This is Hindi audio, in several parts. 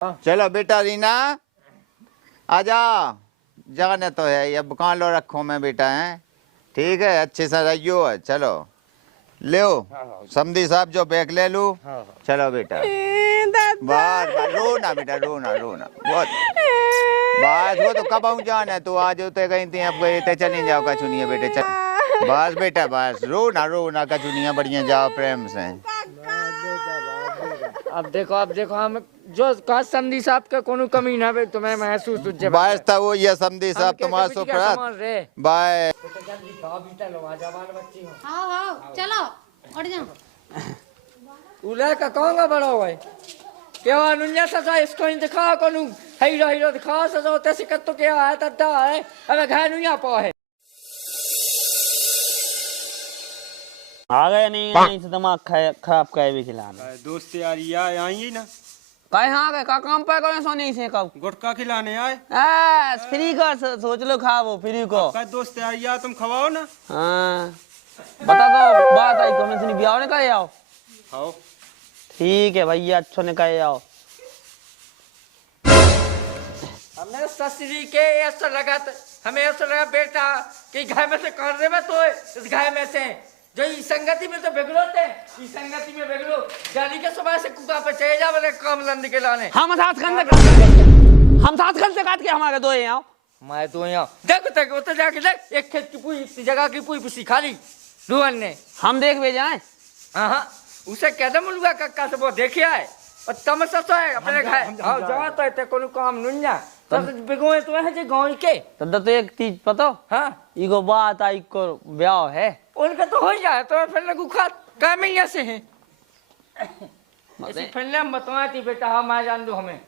चलो बेटा रीना आजा, जाने तो है अब कहाँ लो रखो मैं बेटा है, ठीक है अच्छे से रहियो है। चलो ले समधी साहब जो बैग ले लू। चलो बेटा बार बार रोना बेटा, रोना रोना बहुत बस, वो तो कब आऊँ जाना है, तू आज होते गई थी अब गए थे, चली जाओ कचुनिया बेटे चल बस बेटा बस, रोना रोना कचुनिया बढ़िया जाओ प्रेम से। अब देखो हम जो कहा समधी साहब का कोनो कमी ना बे तुम्हें महसूस तुझे बस था वो ये समधी साहब तुम्हारा सुप्रत बाय। हाँ चलो उठ जाओ। उले का कहूँगा बड़ा हुआ क्या नुनिया सजा इसको नहीं दिखा कोनु हीरो हीरो दिखा सजा तैसे कत तो क्या है तद्दा है अबे घर नहीं आ पा है आ गए नहीं से दिमाग खराब करे भी खिलाना दोस्त यार ये आएंगे ना कहे हाँ गए का काम पे करें सोने से कब गुटखा खिलाने आए फ्री का सोच लो खाओ फ्री को का दोस्त यार या तुम खवाओ ना। हाँ बता दो बात आई कमेंट नहीं बियाह ने करे आओ आओ ठीक है भैया अच्छो ने कहे आओ। हमें ससुरी के ऐसा लगा हमें ऐसा लगा बेटा कि घर में से कर रहे में तो इस घर में से जो इस संगति में तो बिगड़ोते इस संगति में बिगड़ो जानी के सुबह से कुका पे चले जा वाले काम लंद के लाने हम साथ खंड काट के हमारे दो यहाँ मैं तो यहाँ देखो तक उतर जाके देख एक खेत की पूरी जगह की पूरी पुसी खाली रोहन ने हम देख भेजा है। हाँ उसे कहते मुलगा कक्का से वो देखे आए और तम ससो है अपने घर हाँ जहाँ तो इतने कोनो काम नुन्या तो बिगोए तो है जे गाँव के तब तो एक चीज पता हाँ इको बात आई को ब्याह है उनका तो हो जाए तो फिर लगू खात काम ही ऐसे है ऐसी फिर हम बताती बेटा हम आ जान दो हमें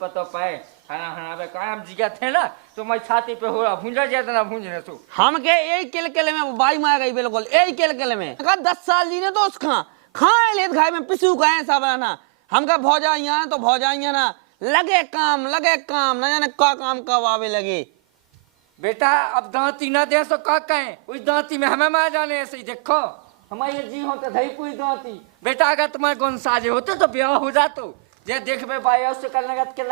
पता पाए खाना खाना पे काम जिया थे ना तो मैं छाती पे हो रहा भूंजा जाता ना भूंजने तो हम के एक किल में बाई मार गई बिल्कुल एक किल में कहा 10 साल जी ने तो उस खाए ले घर में पिसू गए सब ना हम का भौजा यहाँ तो भौजा यहाँ ना लगे काम ना जाने का काम कब आवे लगे बेटा अब दांती ना दे सो का कहें उस दांती में हमें मार जाने ऐसे ही देखो हमारे जी होते धई पूरी दांती बेटा अगर तुम्हारे कौन साजे होते तो ब्याह हो जातो जे देख बे भाई उससे करने का के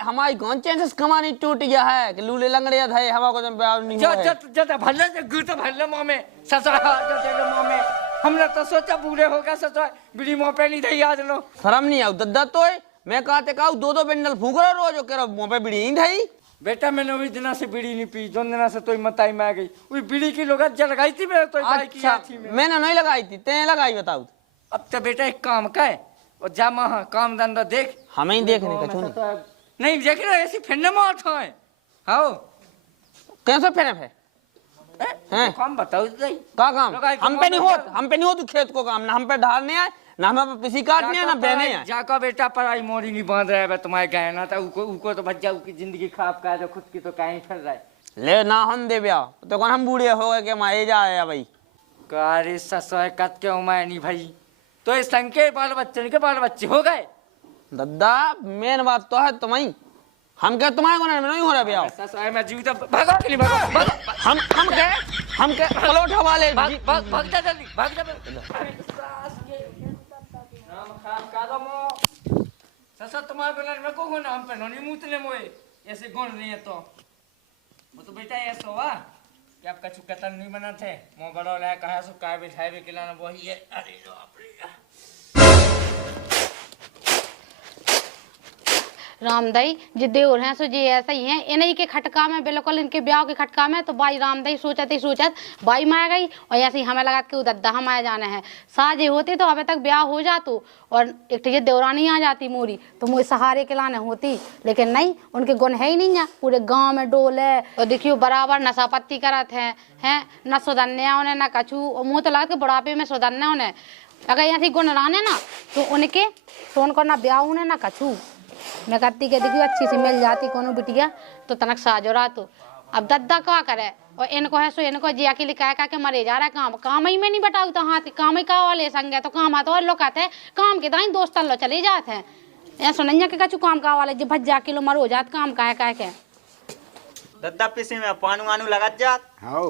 हमारी कौन चांसेस कमानी टूट गया है कि लूले लंगड़े थे हवा को ब्याह नहीं हुआ है जब भल्ले से गुट भल्ले मुंह में ससुर जो मुंह में हमने तो सोचा बूढ़े होगा ससुर बीड़ी मुंह पे नहीं दई आज लो शर्म नहीं आउ दद्दा तो मैं कहते कहूँ 2 बिंडल फूक रहा रोज कह रहा मुंह पे बीड़ी नहीं थी बेटा मैंने वही दिना से बीड़ी नहीं पी जो दिना से तो मताई में आ गई वही बीड़ी की लोग लगाई थी मेरे तो अच्छा मैंने नहीं लगाई थी तेने लगाई बताओ अब तो बेटा एक काम का है और जा महा काम धंधा देख हमें ही देखने का छोड़ नहीं देख रहे ऐसी फिरने में उठो है हाँ कैसे फिरे है हैं काम बताओ का काम हम पे नहीं हो खेत को काम ना हम पे ढालने आए ना हमें किसी काटने ना बहने आए जाका बेटा पढ़ाई मोरी नहीं बांध रहा है तुम्हारे गहना था उनको तो बच्चा की जिंदगी खराब कर खुद की तो कहीं फिर रहा है ले ना हम दे ब्याह तो कौन हम बूढ़े हो गए के मारे जा आया भाई कारे ससुर कत के उमाय नहीं भाई तो इस संके बाल बच्चे हो गए दद्दा मेन बात तो है तुम्हारी हम क्या तुम्हारे कोने में नहीं हो रहा ब्याह ससुर मैं जीवित भागो के लिए भागो हम के पलोठा वाले भाग जा जल्दी भाग जा नाम खान कादो मो ससुर तुम्हारे कोने में को होना हम पे नोनी मुतने मोए ऐसे गुण नहीं है तो वो तो बेटा ऐसा हुआ कि आपका चुकतन नहीं बना थे मो बड़ो लाया कहा सो काय बिठाए भी खिलाना वही है अरे बाप रे रामदाई जी देवर हैं सो जी ऐसा ही है इन्हीं के खटका में बिल्कुल इनके ब्याह के खटका में तो भाई रामदाई सोचत भाई माया गई और ऐसे ही हमें लगा के उदद्दा हम आए जाने हैं साजे होते तो अभी तक ब्याह हो जातो और एक ये देवरानी आ जाती मोरी तो मुझे सहारे के लाने होती लेकिन नहीं उनके गुण है ही नहीं है पूरे गाँव में डोल है और देखियो बराबर नशा पत्ती करत हैं न सुधन्या उन्हें न कछू और मुँह तो लगा के बुढ़ापे में सुधन्या उन्हें अगर ऐसे गुण लाने ना तो उनके तो उनको ना ब्याह उन्हें ना कछू मैं करती के देखियो अच्छी सी मिल जाती कोनो बिटिया तो तनक साजो रहा तो अब दद्दा क्या करे और इनको है सो इनको जिया के लिए कह के मरे जा रहा है काम ही में नहीं बताऊ तो हाँ काम ही का वाले संग है तो काम आता और लोग कहते हैं काम के दाई दोस्त लो चले जाते हैं या सुनैया के कछु काम का वाले जो भज जाके लो मरो जात काम कह के दद्दा पीसी में पानी वानू लगा जात हाँ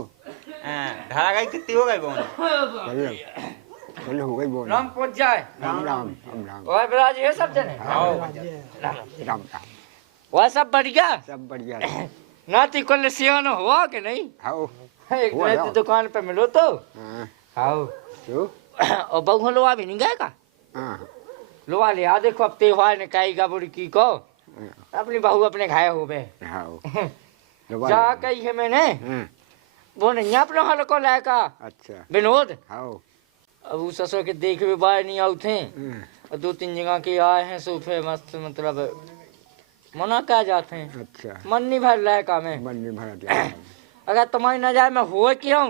ढाला गई कितनी हो गई बोन चलो हो गई बोल। राम पहुंच जाए। राम राम राम राम और बिराज ये सब जने राम राम। वह सब बढ़िया। सब बढ़िया। नाती को सियानो हुआ कि नहीं? आओ एक हुआ दिन जाओ। दुकान पे मिलो तो हाँ आओ। क्यों? और बहू लोआ भी नहीं गए का? हाँ लोआ ले आ देखो अब त्योहार ने काई का बुड़ी की को अपनी बहू अपने घाय हो गए। आओ जा कही है मैंने वो नहीं अपना हल को लायका अच्छा विनोद। आओ अब उस ससुर के देखे भी बाहर नहीं आउ थे और 2-3 जगह के आए हैं सोफे मस्त मतलब मना क्या जाते हैं। अच्छा मन नहीं भर लायका में। मन नहीं भरा दिया। अगर तुम्हारी नजर में हो क्यों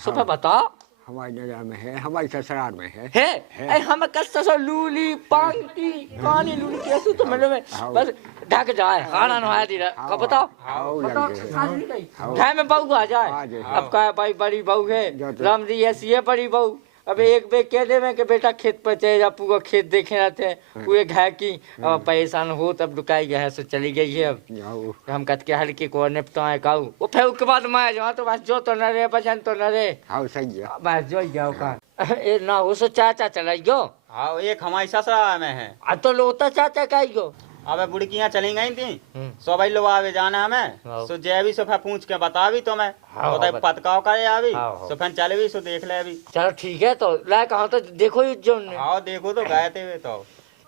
सोफे बताओ। हमारी नजर में है, हमारी ससुराल में है। है हम कष्ट से लूली पांगटी कानी लूली कैसे तो मिलो में बस ढक जाए खाना नहाया दी कब बताओ। आओ बताओ लग गए। घर में बहू आ आ जाए। जाए। अब का भाई बड़ी बहू है राम जी ऐसी है बड़ी बहू। अब एक बे कह दे मैं कि बेटा खेत पर चले जा पूरा खेत देखे रहते हैं पूरे घर की। अब परेशान हो तब दुकाई गया है सो चली गई है। अब आओ हम कत के हल्के को निपटाए काऊ वो फिर उसके बाद मैं जाऊँ तो बस जो तो न रहे बचन तो न रहे आओ सही है। बस जो जाओ का ए ना हो सो चाचा चलाई गयो। हाँ एक हमारी ससुराल में है। आ तो लोता चाचा का गयो। अबे बुड़कियाँ चली गई थी सो भाई लोग आवे जाना हमें सो जय भी सो फिर पूछ के बता भी तो मैं तो पतकाव करे अभी सो फिर चले भी सो देख ले अभी। चलो ठीक है तो ला कहा तो देखो जो हाँ देखो तो गए थे वे तो।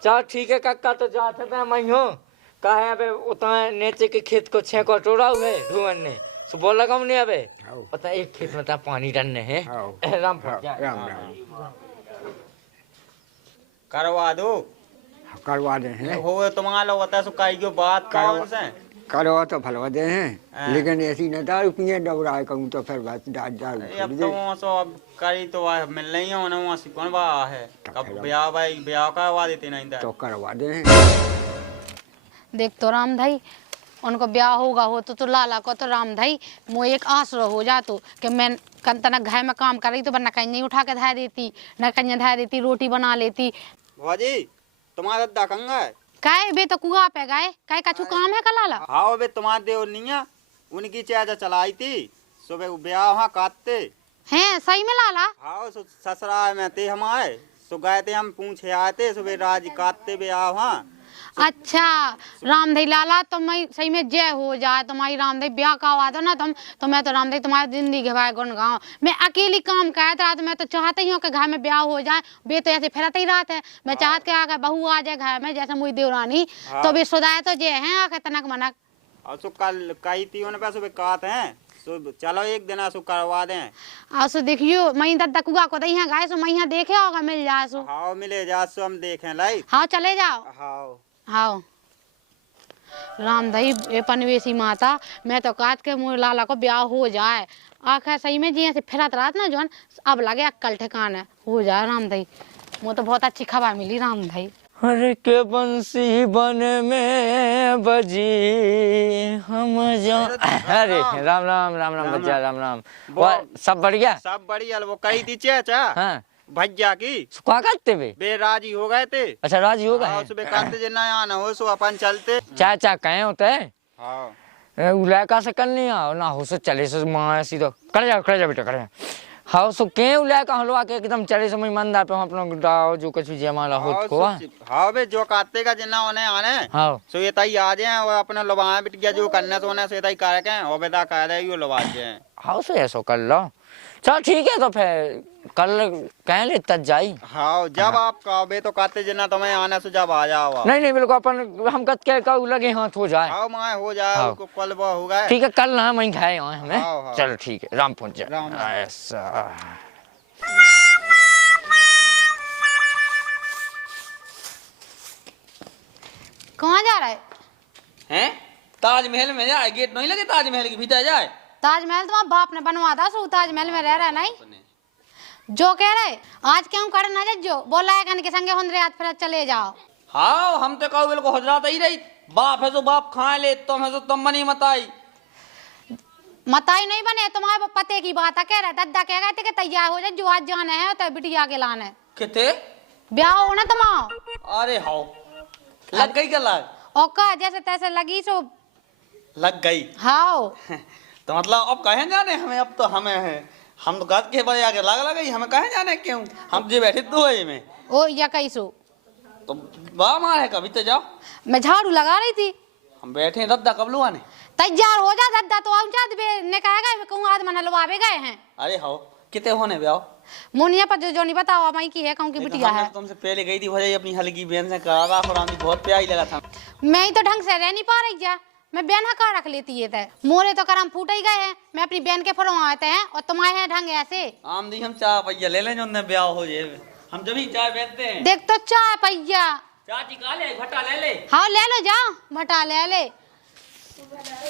चलो ठीक है कक्का तो जाते थे मैं हो कहा अबे उतना नीचे के खेत को 6 कटोरा हुए धुवन ने सो बोल लगा हमने अबे पता एक खेत में पानी डालने है राम राम राम करवा दो करवा दे हैं। हो तुम्हारा लोग बता सो काई को बात कौन से करवा तो भलवा दे हैं लेकिन ऐसी न दारू पिए डबरा कहूँ तो फिर बस दारू अब तो वहाँ सो अब करी तो मिल नहीं है वहाँ से कौन बा है कब ब्याह भाई ब्याह करवा देते नहीं तो करवा दे हैं। देख तो राम भाई उनको ब्याह होगा हो तो लाला को तो राम भाई मुझे एक आसरा हो जा तो कि मैं कंतना घर में काम कर रही तो वरना कहीं उठा के धै देती न कहीं धै देती रोटी बना लेती। भाजी तुम्हारा दादा कंगा है काय बे तो कुआ पे गए काय कछु काम है का लाला? हाँ बे तुम्हारे देव नहीं है उनकी चाचा चलाई थी सुबह ब्याह वहाँ काटते हैं सही में लाला? हाँ ससुराल में थे हमारे सो गए थे हम पूछे आए थे सुबह राज काटते ब्याह वहाँ। अच्छा रामदेव लाला तो मैं सही में जय हो जाए तुम्हारी रामदेव ब्याह का हुआ था ना तो मैं तो रामदेव तुम्हारी जिंदगी के भाई गुण गाऊं। मैं अकेली काम करता रहा तो मैं तो चाहती हूँ कि घर में ब्याह हो जाए। बे तो ऐसे फिरते ही रहते हैं मैं चाहत के आगे बहू आ जाए घर में जैसे मुझी देवरानी तो भी सुधाए तो जय है आके तनक मनक। और सो कल कई थी उन पे सुबह काट हैं सो चलो एक दिन सो करवा दें। सो देखियो मैं दद्दा कुआ को दही गाय सो मैं देखे होगा मिल जाए सो। हाँ मिले जा सो हम देखें लाई। हाँ चले जाओ। हाँ हाँ रामदई ए पनवेसी माता मैं तो काट के मुँह लाला को ब्याह हो जाए आखिर सही में जी से फिरत रात ना जोन अब लगे अक्कल ठिकाने हो जाए रामदई। मुझे तो बहुत अच्छी खबर मिली रामदई। हर के बंसी बन में बजी हम जा। अरे राम राम राम राम बच्चा राम राम सब बढ़िया सब बढ़िया वो कही थी चाचा हाँ भैया की क्या करते बे राजी हो गए थे। अच्छा राजी हो गए सुबह कहते जे ना आना हो सो अपन चलते चाचा कहे होते हाँ उलाका से करनी आओ ना हो सो चले सो मां सीधो कर जा बेटा कर जा। हाँ सो के उलाका हलवा के एकदम चले सो मैं मंदा पे अपना डाओ जो कुछ जमाला हो को हाँ बे जो काटते का जिन्ना उन्हें आने हाँ सो ये तई आ जाए और अपने लबाए बिट गया जो करने तो उन्हें से तई कर के और बेटा कह रहे यो लबा जाए। हाँ सो ऐसा कर लो चल ठीक है तो फिर कल कह ले तक जाई। हाँ जब आप कहोगे तो कहते जिन्ना तुम्हें आना सो जब आ जाओ। नहीं नहीं बिल्कुल अपन हम कत के का लगे हाथ हो जाए। हाँ माँ हो जाए उसको कल वो हो गए ठीक है कल ना मैं खाए हमें हाँ। चलो ठीक है राम पहुंच राम। जाए ऐसा। कहाँ जा रहा है? हैं ताजमहल में जाए गेट नहीं लगे ताजमहल के भीतर जाए। ताजमहल तुम्हारे बाप ने बनवा था सो ताजमहल में रह रहा नहीं जो कह रहे आज क्यों कर ना जो बोला है कन के संगे हुंदरे हाथ फिर चले जाओ। हाँ हम तो कहो बिल्कुल हजरात ही रही बाप है तो बाप खाए ले तुम है तो तुम बनी मताई मताई नहीं बने तुम्हारे पते की बात है कह रहे दद्दा कह गए थे कि तैयार हो जाए जो आज जाना है तो बिटिया के लाने किथे ब्याह होना तुम्हारा। अरे हाँ लग गई क्या लग ओका जैसे तैसे लगी सो लग गई। हाँ तो मतलब अब कहें जाने हमें अब तो हमें है हम तो गद के बड़े आगे लाग लगे हमें कहे जाने क्यों हम जे बैठे दो है में ओ या कैसो तो बा मार है कभी तो जाओ मैं झाड़ू लगा रही थी हम बैठे दद्दा कब लुआ ने तैयार हो जा दद्दा तो आऊं जा दे ने कहेगा मैं कहूं आज मन लवावे गए हैं। अरे हो कितने होने ब्याह मुनिया पर जो नहीं बताओ मैं की है कहूं की बिटिया है। तुमसे पहले गई थी भजाई अपनी हल्की बहन से करा था और हमें बहुत प्यारी लगा था। मैं ही तो ढंग से रह नहीं पा रही जा मैं बहन हका रख लेती है मोरे तो करम फूट ही गए हैं मैं अपनी बहन के फरों आते हैं और तुम्हारे हैं ढंग ऐसे आम दी हम चाय पैया ले लें जो ब्याह हो जाए हम जब ही चाय बेचते हैं देख तो चाय पैया चाची का ले भट्टा ले ले। हाँ ले लो जाओ भटा ले ले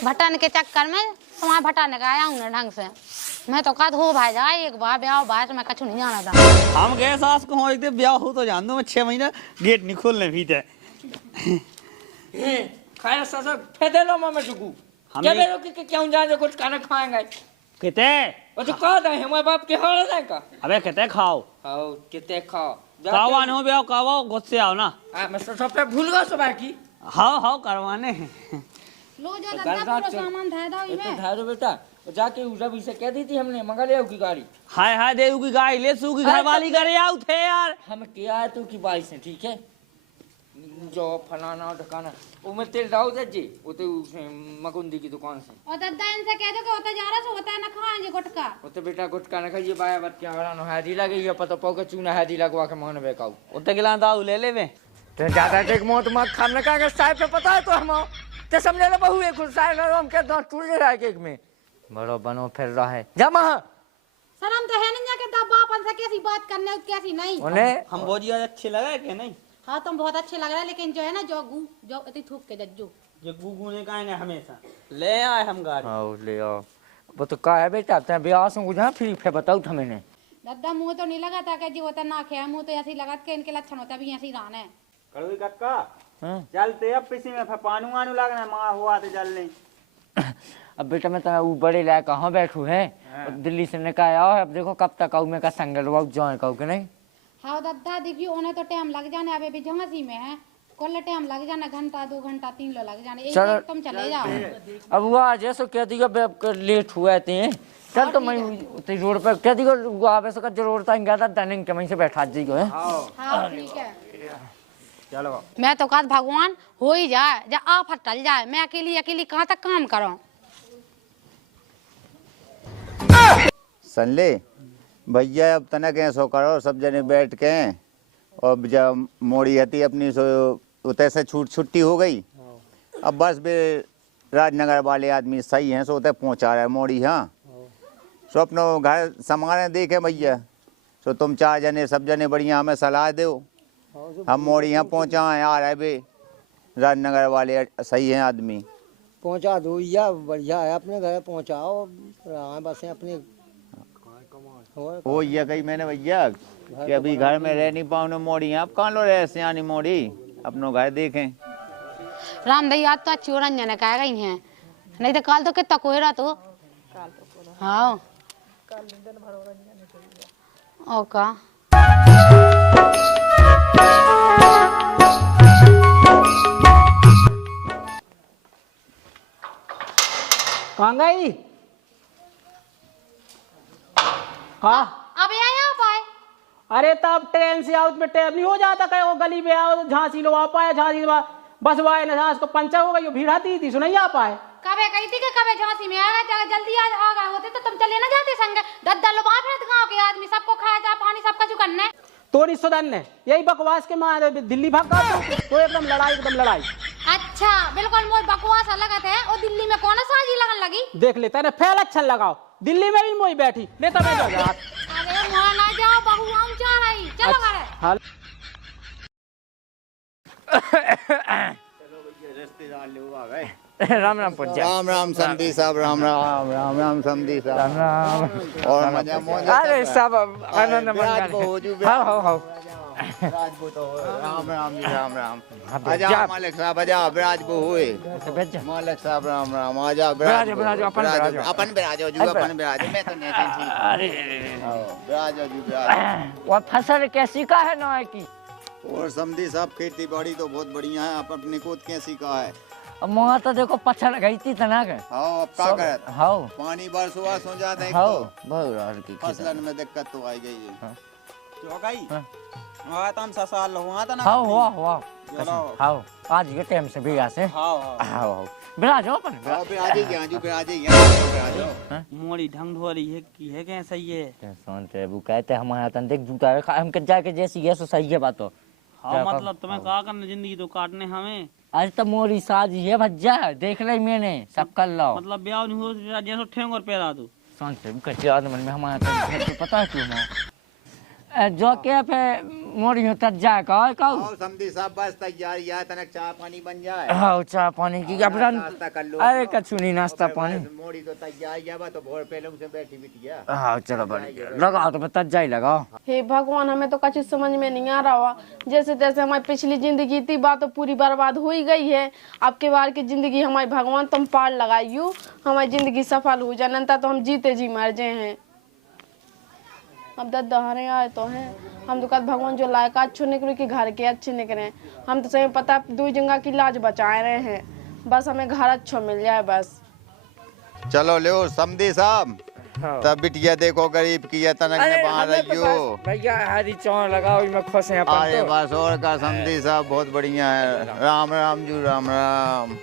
भटन के चक्कर में तुम्हारे भटाने का आया हूँ ना ढंग से मैं तो कद हो भाई जाए एक बार ब्याह बाहर मैं कछु नहीं जाना था। हम गए सास को एक दिन ब्याह हो तो जान दो मैं 6 महीना गेट नहीं खोलने भी थे खाया ससुर फेदे लो मम्मी चुकू क्या बेरो कि क्यों जाने कुछ खाना खाएंगे किते वो तो कह दे हमारे बाप के हाल है का अबे किते खाओ आओ किते खाओ कावा न हो ब्याह कावा गुस्से आओ ना मैं सब पे भूल गया सब की हाँ करवाने लो जो दादा पूरा सामान धा दो इधर धारो बेटा जाके जब इसे कह दी थी हमने मंगा ले की गाड़ी हाय देव की गाड़ी ले सू की घरवाली करे आओ थे यार हम क्या है तू की बाई से ठीक है जो फलाना ढकाना वो मैं तेल डाल दे जी वो तो मकुंदी की दुकान से और दादा इनसे कह दो कि होता जा रहा सो होता है ना खाएंगे गुटका वो तो बेटा गुटका न खाइए बाया बात क्या वाला न हैदी लगे ये पता पाओ के चूना हैदी लगवा के मन बेकाऊ उते गिला दाऊ ले लेवे तो ज्यादा टेक मौत मत खाने का साहब पे पता है तो हम ते समझे ले बहू एक साहब हम के दांत टूट गया केक में बड़ो बनो फिर रहा है जमा शर्म तो है नहीं के बापन से कैसी बात करने कैसी नहीं उन्हें हम बोझिया अच्छे लगे कि नहीं हाँ तुम बहुत अच्छे लग रहा है लेकिन जो है ना जो इतनी थूक के जज्जू ये गुगू ने कहा ना हमेशा ले आए हम गाड़ी आओ ले आओ वो तो का है बेटा ते ब्याह से गुजा फिर बताओ था मैंने दादा मुंह तो नहीं लगा था कि जी होता ना खे मुंह तो ऐसे ही लगा के इनके लक्षण होता भी ऐसे ही रहना है कड़वी कक्का चलते अब किसी में पानू आनू लगना माँ हुआ तो जल नहीं अब बेटा मैं तो वो बड़े लायक कहाँ बैठू है दिल्ली से निकाय आओ अब देखो कब तक आऊ मैं का संगल वाऊ जॉइन कहू के नहीं हाँ दादा देखियो उन्हें तो टाइम लग जाने अभी भी झांसी में है कोल्ले टाइम लग जाना घंटा 2 घंटा 3 लो लग जाने एक तुम चले जाओ अब वो आज ऐसो कह दिया लेट हुआ थे चल तो मैं रोड पर कह दिया वो आवे सका जरूर था गया था डनिंग के मैं से बैठा जी को है हाँ ठीक है चलो मैं तो कहा भगवान हो ही जाए जा आफत टल जाए मैं अकेली कहाँ तक काम करूं सुन ले भैया अब तनक ऐसो करो सब जने बैठ के और जब मोड़ी हती अपनी सो उतै से छुट्टी हो गई अब बस भी राजनगर वाले आदमी सही हैं सो उतै पहुंचा रहे मोड़ी हाँ सो अपनो घर संभाले देखे भैया सो तुम 4 जने सब जने बढ़िया हमें सलाह दो हम मोड़ी यहाँ पहुँचा आ रहे बे राजनगर वाले सही हैं आदमी पहुंचा दो या बढ़िया है अपने घर पहुंचाओ बस अपने वो ये कही मैंने भैया कि अभी घर में रह नहीं पाऊँ मोड़ी आप कहाँ लो रहे सियानी मोड़ी अपनो घर देखें राम दई आज तो अच्छी रंजन कह गई हैं नहीं तो कल तो कितना कोहरा तो हाँ ओ का कहाँ गई हाँ अब आया पाए अरे तब ट्रेन से आओ में टाइम नहीं हो जाता कहीं वो गली में आओ झांसी लो आ पाए झांसी बस वाए ना झांस को पंचर हो गई भीड़ आती थी सुनाई आ पाए कबे कही थी कि कबे झांसी में आ गए जल्दी आ गए होते तो तुम चले ना जाते संग दद्दा लो बाप रहते गांव के आदमी सबको खाया जा पानी सबका चुकन्ने तोरी सुदन ने यही बकवास के मार दिल्ली भाग गया तो एकदम लड़ाई अच्छा बिल्कुल मोर बकवास अलग है और दिल्ली में कौन साजी लगन लगी देख ले तेरे फैल अच्छा लगाओ दिल्ली में भी मोई बैठी ले तो मैं जा अरे मोर ना जाओ बहू हम जा रही चलो घरे हाल रिश्तेदार लोग आ गए राम राम पंचा राम राम समधी साहब राम राम राम राम समधी साहब राम और मजा मौजा अरे सब आनंद मंगल हाँ राजपूत हो राम राम जी राम राम आजा मालिक साहब आजा राजपूत हुए मालिक साहब राम राम आजा बिराजो अपन बिराजो जू अपन बिराजो मैं तो नहीं थी अरे बिराजो जू बिराजो वो फसल कैसी का है ना की और समधी साहब खेती बाड़ी तो बहुत बढ़िया है आप अपने को कैसी का है अब वहाँ तो देखो पत्थर गई थी तना के हाँ अब क्या करत हाँ पानी बरस हुआ सो जाते हैं हाँ तो बहुत रात की फसलन में दिक्कत तो आई गई है जो गई वहाँ तो हम ससाल हुआ था ना हाँ हुआ चलो हाँ आज के टाइम से भी से हाँ हाँ हाँ बिला जाओ अपन हाँ फिर आ जाइए आजू फिर आ जाइए फिर आ जाओ मोड़ी ढंग ढोरी है की है क्या सही है सुनते वो कहते हमारे हाथ देख जूता रखा हम के जाके जैसी है सो सही है बात तो हाँ मतलब तुम्हें कहा करना जिंदगी तो काटने हमें आज तो मोरी साजी है भज्जा देख ले मैंने सब कर लो मतलब ब्याह नहीं हो जैसे ठेंग और पैदा तू सुनते कच्चे आदमी में हमारे तो पता है क्यों ना जो के पे मोरी होता जाए का समझी साहब बस तैयार या तनक चाय पानी बन जाए हाँ चाय पानी की अपना नाश्ता कर लो अरे कछु नहीं नाश्ता पानी मोड़ी तो तैयार या तो भोर पहले से बैठी बिटिया हाँ चलो बढ़िया लगाओ तो मैं तज्जा ही लगाओ हे भगवान हमें तो कुछ समझ में नहीं आ रहा हुआ जैसे तैसे हमारी पिछली जिंदगी थी बात तो पूरी बर्बाद हो ही गई है। अब के बार की जिंदगी हमारी भगवान तुम पार लगाइयो हमारी जिंदगी सफल हो जाए तो हम जीते जी मर जाए हैं। अब दस दहारे आए तो हैं हम तो कहते भगवान जो लायक अच्छे निकले कि घर के अच्छे निकले हम तो सही पता दो जगह की लाज बचाए रहे हैं बस हमें घर अच्छा मिल जाए बस। चलो ले समझी साहब तब बिटिया देखो गरीब की है तनक ने बाहर रहियो भैया हरी चौन लगाओ मैं खुश हैं अरे बस और का समझी साहब बहुत बढ़िया है। राम राम जी राम राम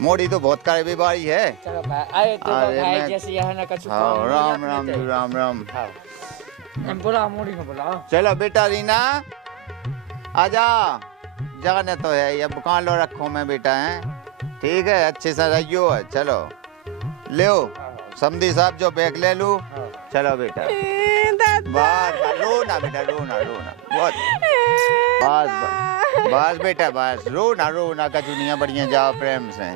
मोड़ी तो बहुत करे बीमारी है। चलो भाई अरे तो भाई जैसे है ना कछु हाँ राम राम जी राम राम बोला मोड़ी में बोला चलो बेटा रीना आजा जगह तो है ये कहाँ लो रखो मैं बेटा है ठीक है अच्छे से रहियो है। चलो ले समझी साहब जो बैग ले लूं चलो बेटा बस रोना बेटा रोना बहुत बस बेटा बस रोना का दुनिया बढ़िया जाओ प्रेम से।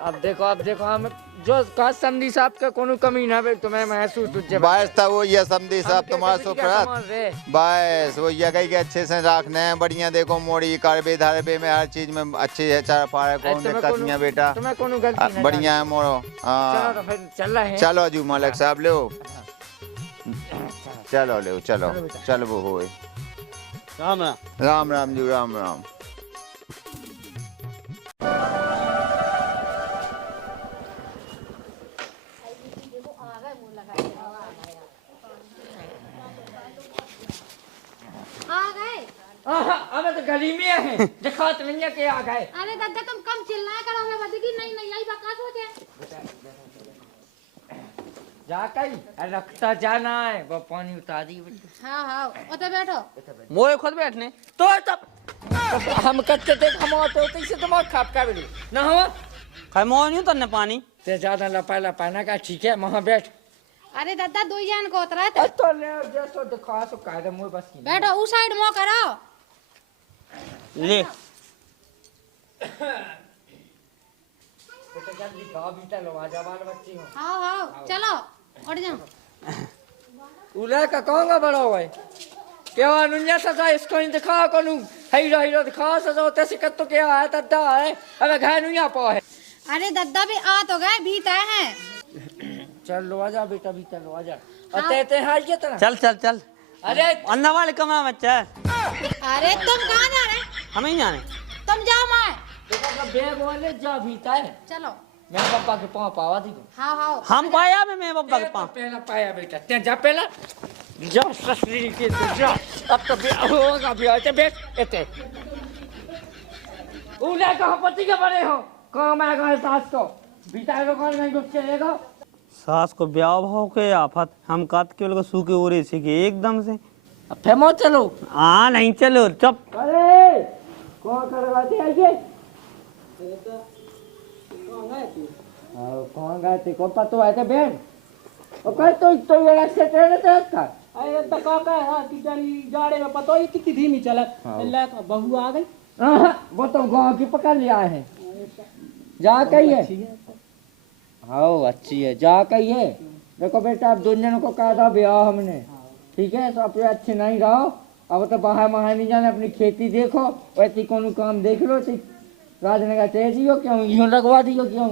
अब देखो हम जो का समझी साहब का कोनो कमी ना तुम्हें महसूस तुझे बस था वो ये समझी साहब तुम्हारा सुप्रत बस वो ये कही के अच्छे से रखने हैं बढ़िया देखो मोड़ी करबे धरबे में हर चीज में अच्छी है चार पारे कौन दिक्कत नहीं है बेटा तुम्हें कोनो गलती बढ़िया है मोड़ो हाँ चलो फिर चल रहे हैं चलो जी मालिक साहब ले चलो ले चलो वो हो राम राम जी राम राम। अबे तो गली में है देखो तो नहीं के आ गए। अरे दादा तुम कम चिल्लाया करो हमें बता कि नहीं यही बकवास हो जाए जा कहीं रखता जाना है वो पानी उतार दी हाँ उधर बैठो मोए खुद बैठने तो तब हम करते थे हम होते से तुम खाप का बिल्ली ना हो खाए मोह नहीं उतरने पानी ते ज्यादा लपा ना का ठीक है वहां बैठ। अरे दादा दो जान को उतरा था तो ले जैसो दिखा सो कायदा मोए बस की बैठो उस साइड मुंह करो ले तो जल्दी का भी चलो आ जवान बच्ची हो हाँ चलो उठ जाओ उले का कहूंगा बड़ा हुए क्या नुनिया सजा इसको नहीं दिखा कोनु हीरो दिखा सजा तैसे कत तो क्या है तद्दा है अबे घर नुनिया पा है। अरे दादा भी आ तो गए भीतर हैं चल लो आजा बेटा भीतर लो आजा अते ते हाल के तरह चल अरे अंदर वाले कमरा में चल। अरे तुम कहाँ जा रहे हम ही जाने तुम जाओ मैं देखो बेग वाले जा भीतर चलो मैं पापा के पाँव पावा दी हाँ हम पाया में मैं बब्बा के पाँव पहला पाया बेटा ते जा पहला जा ससुरी के तो जा अब तो होगा भी बैठ एते उले कहाँ पति के बड़े हो काम आएगा सास को भीतर कौन नहीं घुस चलेगा सास को ब्याह भाव के आफत हम कात के लोग सूखे उरे से के एकदम से अब फेमो चलो हाँ नहीं चलो चुप अरे कौन करवाते हैं ये कौन गए थे कौन पतो आए थे बहन और कहे तो ये रास्ते ट्रेन थे का अरे तका का हां किचन जाड़े में पता ही कितनी धीमी चलत अल्लाह का बहू आ गई वो तो गांव की पकड़ लिया है जा कही है हाँ अच्छी है जा कही है देखो बेटा अब दोनों को कहा था ब्याह हमने ठीक है तो अपने अच्छे नहीं रहो अब तो बाहर नहीं जाना अपनी खेती देखो वैसे कौन काम देख लो राजनगर तेज दियो क्यों यूं लगवा दियो क्यों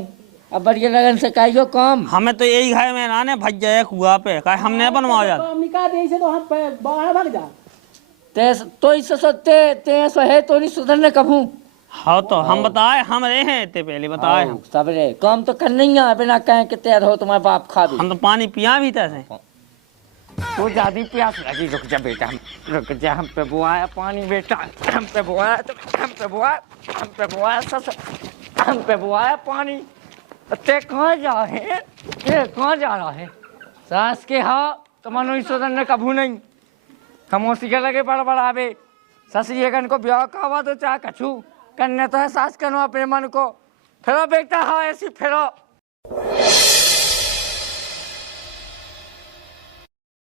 अब बढ़िया लगन से कहियो काम हमें तो यही घाय में नाने भज जाए कुआ पे कहे हमने बनवाओ यार काम निकाल दे से तो हम बाहर भाग जा ते तो इस सोते ते सो है तो नहीं सुधरने कभू हाँ तो हम बताए हम रहे हैं इतने पहले बताए हम सबरे काम तो करना ही है बिना कहे कि तैयार हो तुम्हारे बाप खा भी हम तो पानी पिया भी था से तो ज्यादा प्यास लगी रुक जा बेटा रुक जा हम पे बुआया पानी बेटा हम पे बुआया तो हम पे बुआया सस हम पे बुआया पानी ते कहाँ जा रहे हैं ये कहाँ जा रहा है सास के हाँ तो मनो ईश्वर कभू नहीं खामोशी के लगे बड़बड़ावे सस ये कन को ब्याह का हुआ तो चाह कछू करने तो है सास कनो अपने मन को फिरो बेटा हाँ ऐसी फिरो